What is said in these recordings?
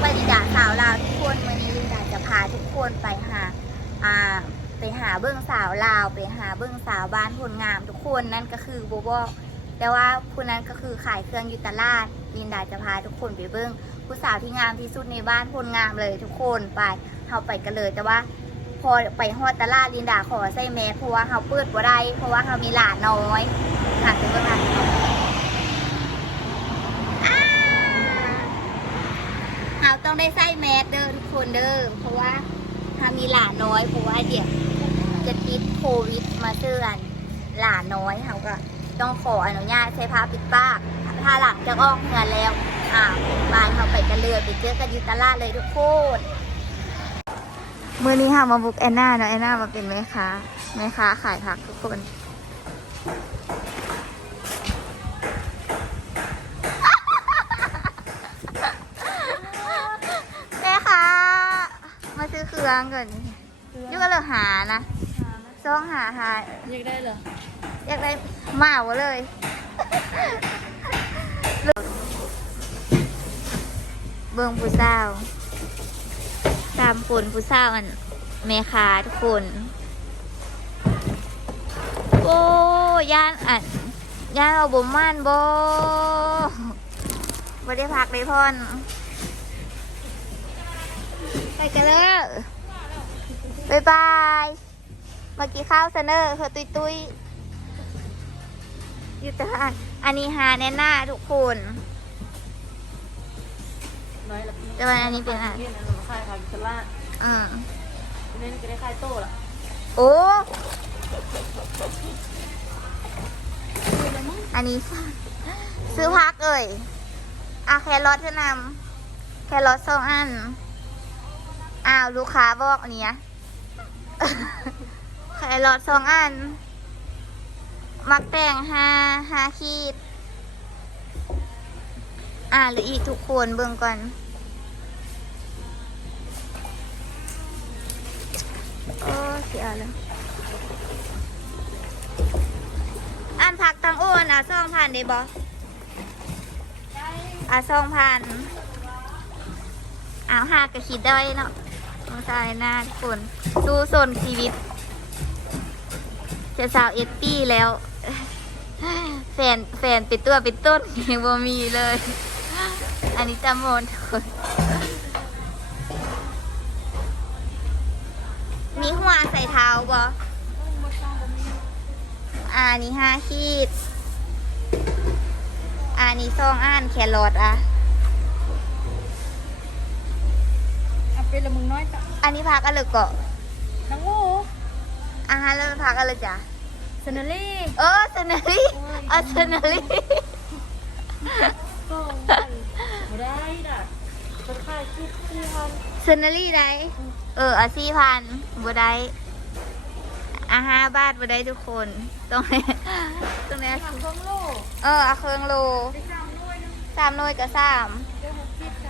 ไปดิดาสาวลาวทุกคนวันนี้ลินดาจะพาทุกคนไปหาอ่าไปหาเบื้องสาวลาว ไปหาเบื้องสาวบ้านพลงามทุกคนนั่นก็คือโบบอแต่ว่าผู้นั้นก็คือขายเครื่องยุตลาดลินดาจะพาทุกคนไปเบื้องผู้สาวที่งามที่สุดในบ้านพลงามเลยทุกคนไปเราไปกันเลยแต่ว่าพอไปฮอดตลาดลินดาขอใส่แมสเพราะว่าเราเปิดบ่ได้เพราะว่าเรามีหลานน้อยหลานเป็นเบื้องหลังอ้า เรา ต้องได้ใส่แมสเด้อทุกคนเด้อเพราะว่าถ้ามีหลานน้อยเพราะว่าเดี๋ยวจะติดโควิดมาเตือนหลานน้อยเขาก็ต้องขออนุญาตใช้ผ้าปิดปากถ้าหลังจะออกเงินแล้วอ่าบายเขาไปกันเลยไปเจอกันอยู่ตลาดเลยทุกคนเมื่อนี้ค่ะมาบุกแอนนาเนาะแอนนามาเป็นแม่ค้าแม่ค้าขายผักทุกคน มาซื้อเครื่องก่อนอยุ่ก็เลยหานะซ่องหาหาอยากได้เหรออยากได้หมาวะเลยเบิ่งผู้สาวตามคนผู้สาวอันแม่ค้าทุกคน โอ้ย่านอันย่านเอาบ่ม่านบ่บ่ได้พักเลยพ่อน ไปกันเลยบายบายเมื่อกี้ข้าวเสนอเธอตุยตุยอยู่ตลาดอันนี้หาแน่หน้าทุกคนน้อยละพี่แต่ว่าอันนี้เป็นอะไรเรียนอันนั้นค่ายคาบิสล่าอืมเน้นก็ได้ค่ายโต้ละโอ้อันนี้ซื้อพักเอ่ยอะแครอทเธอนำแครอทสองอัน อ้าวลูกค้าบอกเนี้ยแครอทสองอัน มักแต่งห้าห้าขีด อ่าหรืออีกทุกคนเบิ่งก่อนโอ้เสียแล้วอันผักตังโอนอะสองพันได้บออะสองพันอ้าวหากระคิดได้เนาะ มองตายหน้าทุกคนดูสนชีวิต จะสาวเอ็ดปี้แล้ว แฟนแฟนเป็นตัวเป็นต้นยังบ่มีเลย อันนี้จำโมนทุกคนมีหัวใส่เท้าบ่อ่านี่ห้าขีดอ่านี่ซองอ่านแครอทอะ เอาเป็นละมึงน้อยจ้ะอันนี้พักอะไรเกาะนังโง่อาหารแล้วพักอะไรจ้ะเซนเนอรี่เออเซนารีเออเซนารีก็ไม่ได้ด่ะก็ค่ายที่ที่พันเซนารีได้เออเอาสี่พันบ่ได้อาห้าบาทบ่ได้ทุกคนตรงนี้ตรงนี้ทำเครื่องโลเออเอาเครื่องโลได้สามหน่วยนึงสามหน่วยกับสามได้หกสิบจ้ะ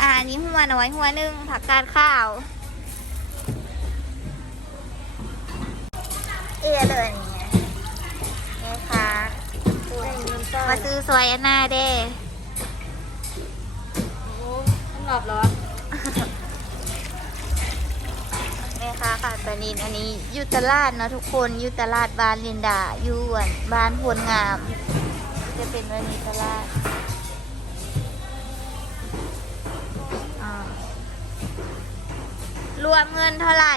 อ่าอันนี้หัวน้อยหัวหนึ่งผักกาดข้าวเอเลยอันนี้นี่ค่ะได้เงินต้ามาซื้อซอยอันหน้าเด้โอ้สำหรับเหรอนี่ค่ะค่ะตอนนี้อันนี้อยู่ตลาดเนาะทุกคนอยู่ตลาดบ้านลินดาอยู่อ่วนบ้านพลงาม จะเป็นวันนี้ตลาด รวมเงินเท่าไหร่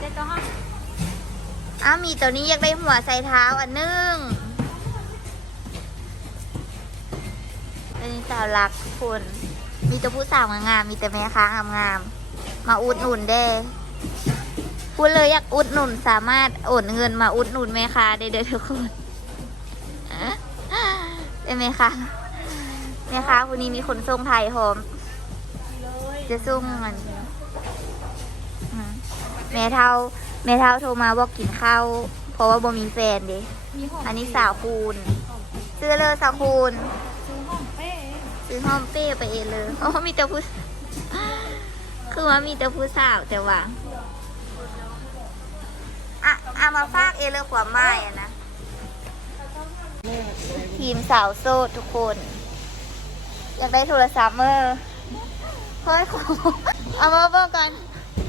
ได้ต้องห้าอ้าวมีตัวนี้อยากได้หัวใส่เท้าอันนึงเป็นสาวรักทุกคน มีแต่ผู้สาวงามๆมีแต่แม่ค้างามๆมาอุดหนุนเด้พูดเลยอยากอุดหนุนสามารถโอนเงินมาอุดหนุนแม่ค้าได้เด้อทุกคนได้ไหมคะแม่ค้าคนนี้มีคนส่งไทยพร้อม จะส่งมัน แม่เท่าแม่เท่าโทรมาบอกกินข้าวเพราะว่าบ่มีแฟนเด้มีหอมอันนี้สาวคูณซื้อเลยสาวคูณซื้อหอมเป้ซื้อห้อมเป้ไปเองเลยโอ้มีแต่ผู้คือว่ามีแต่ผู้สาวแต่ว่าอะเอามาฝากเอเลยขวาไม้อะนะ ทีมสาวโซดทุกคน อยากได้โทรศัพท์เมอร์โอ้เฮ้ยขอเอามาเบิ่งกัน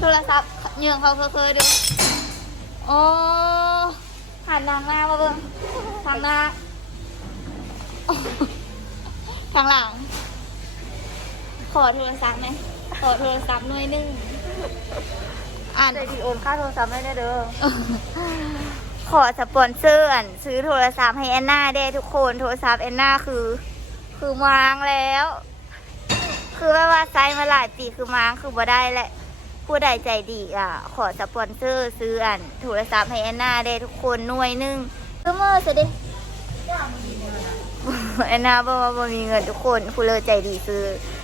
โทรศัพท์ เหยื่อเขาเคยๆดูโอ้หันหลังหน้ามาเบิ่งทางหน้าทางหลัง ขอโทรศัพท์ไหมขอโทรศัพท์หน่อยหนึงอ่านใจดีโอนค่าโทรศัพท์ให้ได้เด้อขอสปอนเซอร์อันซื้อโทรศัพท์ให้แอนนาได้ทุกคนโทรศัพท์แอนนาคือ คือมางแล้ว คือแบบว่าไซส์มาหลายปีคือมางคือบ่ได้แหละ ผู้ใดใจดีอะ ขอสปอนเซอร์ซื้ออันโทรศัพท์ให้แอนนาได้ทุกคนหน่วยหนึงก็เมื่อจะได้แอนนาบอกว่าบ่มีเงินทุกคนผู้เลยใจดีซื้อ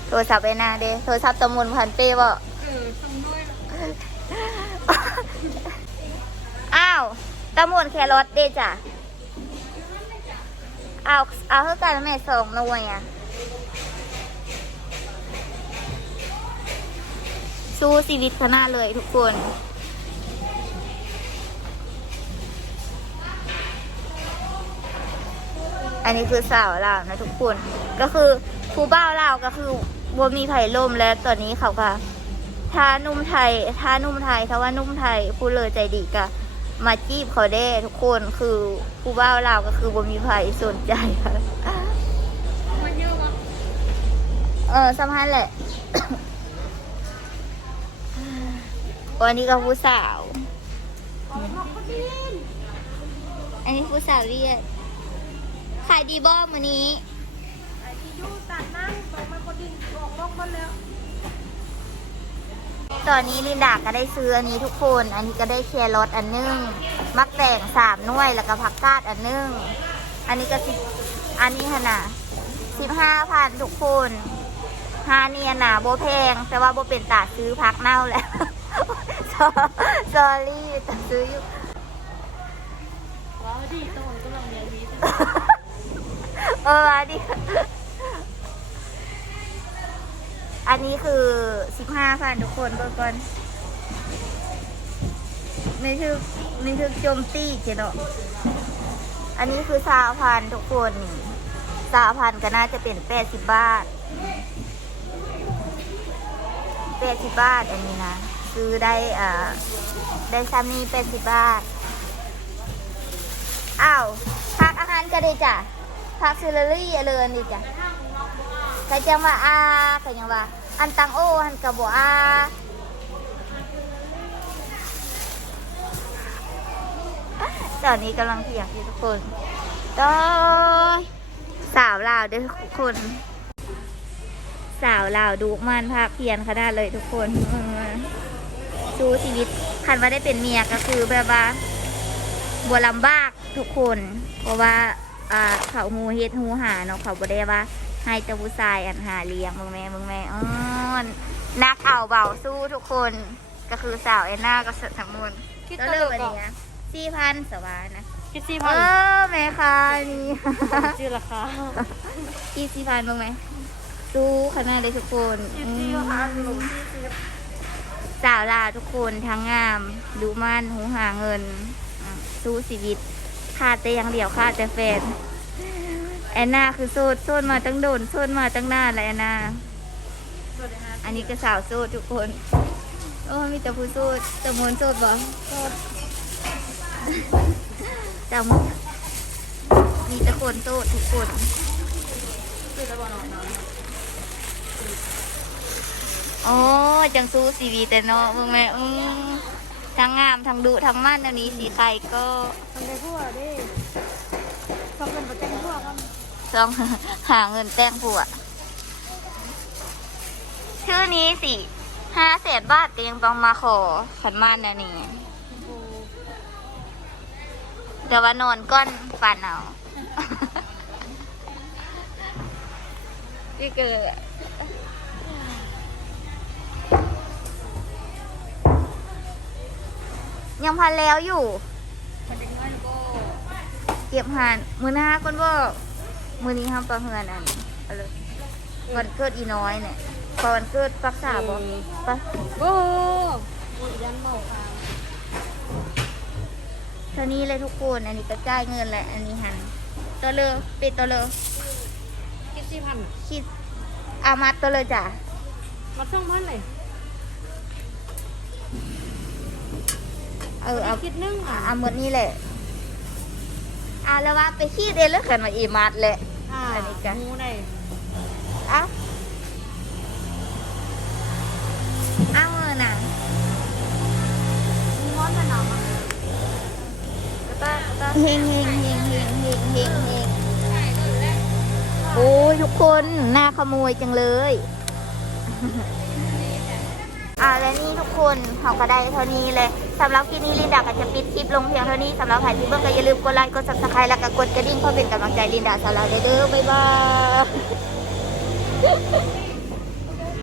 โทรศัพท์แอนนาเด้โทรศัพท์ตะมุนพันเป้บ่เออทำด้วยอ้าวตะมุนแครอทเด้จ้ะเอาเอาเท่ากันแม่สองหน่วยอะ สู้ชีวิตขนาดเลยทุกคนอันนี้คือสาวลาวนะทุกคน ก็คือผู้บ่าวลาวก็คือบัมีไผ่ล่มแล้วตอนนี้เขาก็ถ้านุ่มไทยถ้านุ่มไทยถ้าว่านุ่มไทยผู้เลยใจดีก็มาจีบเขาได้ทุกคนคือผู้บ่าวลาวก็คือบัมีไผ่สนใจค่ะมาเยอะวะเออสำคัญแหละ วันนี้ก็ผู้สาว อันนี้ผู้สาวเรียกขายดีบ้อมือนี้ไอ้ที่ยูตัดนั่งตรงมาคนดินออกนอกบ้านแล้วตอนนี้ลินดาก็ได้ซื้ออันนี้ทุกคน อันนี้ก็ได้แครอทอันหนึง มักแต่งสามหน่วยแล้วก็ผักกาดอันหนึง อันนี้ก็สิบอันนี้ขนาดสิบห้าพันทุกคนฮาเนียนะโบแพง แต่ว่าโบเป็นตาซื้อพักเน่าแล้ว ซอรี่แต่ซื้ออยู่ว้าวดีตอนกำลังเรียนวิทย์เออมาดิอันนี้คือสิบห้าพันทุกคนเบอร์ก่อนไม่ถึกไม่ถึกโจมตีเจเนาะอันนี้คือสาวพันทุกคนสาวพันก็น่าจะเป็นแปดสิบบาทแปดสิบบาทอันนี้นะ ซื้อได้อ่าได้ซ้ำนี้แปดสิบบาท อ้าวพักอาหารก็ได้จ้ะพักซิลเลอรี่อย่าเลินดิจ้ะใครจะมาอาใครยังว่า อันตังโออันกระบออาตอนนี้กำลังเถียงอยู่ทุกคนก็สาวลาวด้อทุกคน สาวลาวดูมันภาคเพียนขนาดเลยทุกคนเออ สู้ชีวิตคันว่าได้เป็นเมียก็คือแบบว่าบัวลำบากทุกคน เพราะว่าอ่าเขาหูเฮ็ดหูหาเนาะเขาบ่ได้ว่า ให้แต่ผู้ชายอันหาเลี้ยงมึงแม่มึงแม่อ้อนนักเอาเบาสู้ทุกคนก็คือสาวแอนนากับสทั้งมนคิดก็ตเลิลกกอันอะนี้สี่พันสวานะคิดสี่เอพันอแม่ค่ะนี่ชื่อราคากี่สี่พันบ้างไหมสู้ขนาดเลยทุกคนคิดอืสี่มพันหนูที่สี่ สาวลาทุกคนทั้งงาม ดูมั่นหูหาเงิน สู้ชีวิตขาดแต่อย่างเดียวขาดแต่แฟนแอนนาคือโซดโซดมาตั้งโดนโซดมาตั้งนานแล้วแอนนา อันนี้ก็สาวโซดทุกคน โอ้มีแต่ผู้โซดแต่มวนโซดบ่โซดแต่มนมีแต่คนโซดทุกคน คือตะวันออกน้ โอ้จังสู้สีวีแต่เนาะมึงแม่อืมทั้งงามทั้งดุทั้งมั่นอันนี้สีไข่ก็ทำได้ทั่วดิทำเป็นประเทศทั่วกันต้องหาเงินแต่งผัวชื่อนี้สิห้าแสนบาทก็ยังต้องมาขอขันมันอันนี้แต่ว่านอนก้อนฝันเอาพี่เกิด ยังพันแล้วอยู่มันเป็นเงินก็เก็บหันมือหน้าคนบอกมือนี้ห้ามประเฮือนอันเอาเลยวันเกิดอีน้อยเนี่ยพอวันเกิดรักษาบอกปะโอ้โหยันเมาค่ะเท่านี้เลยทุกคน อันนี้ก็จ่ายเงินแหละอันนี้หันตัวเลยปิดตัวเลยคิดสี่พันคิดอามัดตัวเลยจ้ะมาช่องพันเลย ออเอาคิดนึ่งอะเอาหมดนี่แหละอะแล้วว่าไปขี้เดนแล้วเขินมาอีมัดเลยอ่าอันนี้จ้ะหมูได้เอ้าเอาเออน่ะมีมอสสนามอะก็ต้องก็เฮงเฮงเฮงเฮงเฮงเฮงเฮงโอ้ยทุกคนน่าขโมยจังเลย อ่าและนี่ทุกคนเขาก็ได้เท่านี้เลยสำหรับคลิปนี้ลินดาก็จะปิดคลิปลงเพียงเท่านี้สำหรับใครที่เบิ่งก็อย่าลืมกดไลค์กดซับสไครต์แล้วก็กดกระดิ่งเพื่อเป็นกำลังใจลินดาสำหรับเด้อบ๊ายบาย